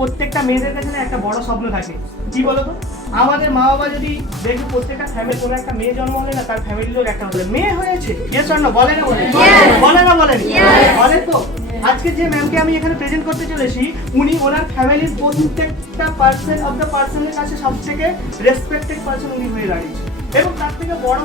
প্রত্যেকটা মেয়েদের কাছে না একটা বড় স্বপ্ন থাকে, কি বলো তো? আমাদের মা বাবা যদি দেখবে প্রত্যেকটা ফ্যামিলি কোনো একটা মেয়ে জন্ম হলে না তার ফ্যামিলির লোক একটা বলে মেয়ে হয়েছে, ইয়েস অর নো, বলে না বলে? বলে না বলেন? বলে তো। আজকে যে ম্যামকে আমি এখানে প্রেজেন্ট করতে চলেছি, উনি ওনার ফ্যামিলির প্রত্যেকটা পার্সন অফ দ্য পার্সনের কাছে সব থেকে রেসপেক্টেড পার্সন উনি হয়ে দাঁড়িয়েছে। এবং তার থেকে বড়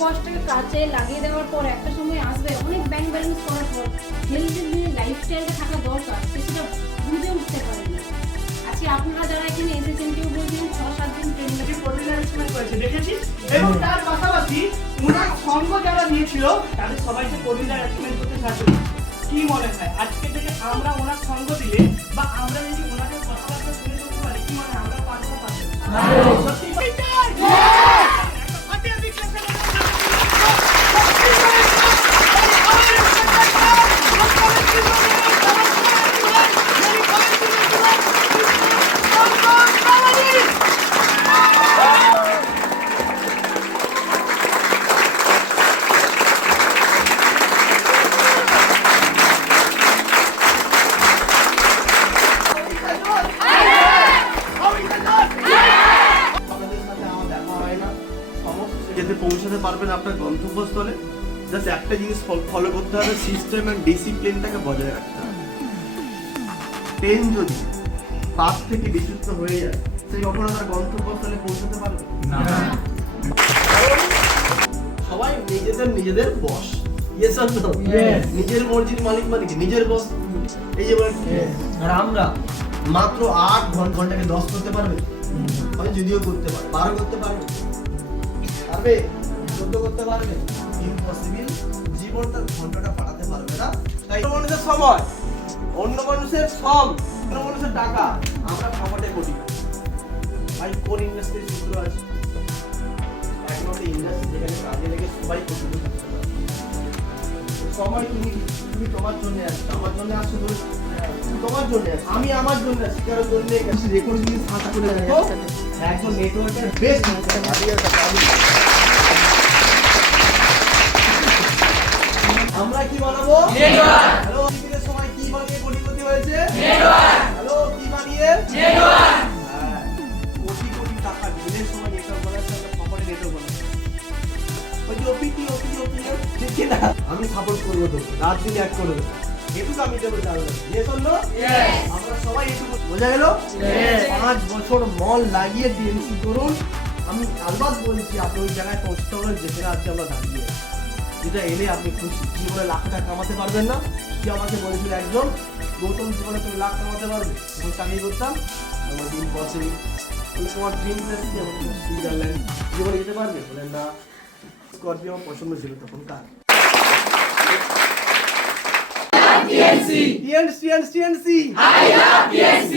কষ্টকে কাজে লাগিয়ে দেওয়ার পর একটা সময় আসবে অনেক ব্যাংক ব্যালেন্স করার পর হেলথের যে লাইফস্টাইলটা থাকা দরকার সেটা বুঝে উঠতে পারেন না। আজকে আপনারা যারা এখানে এসেছেন কেউ বলছেন 6-7 দিন ট্রেনিং করেছে দেখেছি। এবং তার পাশাপাশি ওনার সঙ্গ যারা নিয়েছিল তাদের সবাইকে কর্মীরা অ্যাচিভমেন্ট করতে সাহায্য করেছে। কি মনে হয় আজকে থেকে আমরা ওনার সঙ্গ দিলে বা আমরা যদি ওনাদের কথাবার্তা শুনে করতে পারি, কি মনে হয় আমরা পারবো না পারবো? সত্যি যেতে পৌঁছাতে পারবেন আপনার গন্তব্যস্থলে। জাস্ট একটা জিনিস ফলো করতে হবে, সিস্টেম এন্ড ডিসিপ্লিনটাকে বজায় রাখতে হবে। ট্রেন যদি পাশ থেকে বিচ্যুত হয়ে যায় সে কখনো তার গন্তব্যস্থলে পৌঁছাতে পারবে না। সবাই নিজেদের বস, ইয়েস অর নো? নিজের মর্জির মালিক মানে কি? নিজের বস। এই যে আর আমরা মাত্র 8 ঘন্টাকে 10 করতে পারবে, মানে যদিও করতে পারবে 12 করতে পারবে, পারবে 14 করতে পারবে, ইম্পসিবল। জীবনটা ঘন্টাটা পাঠাতে পারবে না। তাই মানুষের সময়, অন্য মানুষের শ্রম, অন্য মানুষের টাকা আমরা খাবারে করি। ভাই কোন ইন্ডাস্ট্রির সূত্র আছে? একমাত্র ইন্ডাস্ট্রি যেখানে কাজে লেগে সবাই করতে পারে। সময় তুমি তোমার জন্য আছো, আমার জন্য আছো, তোমার জন্য আছো, আমি আমার জন্য আছি, কারোর জন্য আছি। যে কোনো জিনিস হাতে করে দেখো একজন নেটওয়ার্কের বেস্ট আমরা কি বানাবো? নেটওয়ার্ক। হ্যালো, টিভির সময় কি বানিয়ে কোটিপতি হয়েছে? নেটওয়ার্ক। হ্যালো, কি বানিয়ে? নেটওয়ার্ক। হ্যাঁ, কোটি কোটি টাকা দিনের সময় নেটওয়ার্ক বানাচ্ছে, একটা প্রপার্টি নেটওয়ার্ক বানাচ্ছে। ওই যে ওপিটি ঠিক না? আমি সাপোর্ট করব, তো রাত দিন এক করে দেবো, এটুকু আমি দেবো। Yes or no? আমরা সবাই এটুকু, বোঝা গেল? 5 বছর মন লাগিয়ে ডিএনসি করুন। আমি আলবাত বলছি আপনি ওই জায়গায় পৌঁছতে হলে যেখানে আজকে আমরা দাঁড়িয়ে আছি, যেটা এলে আপনি খুশি। জীবনে লাখ টাকা কামাতে পারবেন না? কি আমাকে বলেছিল একজন, গৌতম জীবনে তুমি লাখ কামাতে পারবে? তখন চাকরি করতাম, আমার ড্রিম পসিবল। তোমার ড্রিম প্লেস কি? আমার সুইজারল্যান্ড। জীবনে যেতে পারবে? বলেন না। স্করপিও আমার পছন্দ ছিল তখন। কার? TNC, TNC, TNC, TNC, I love TNC.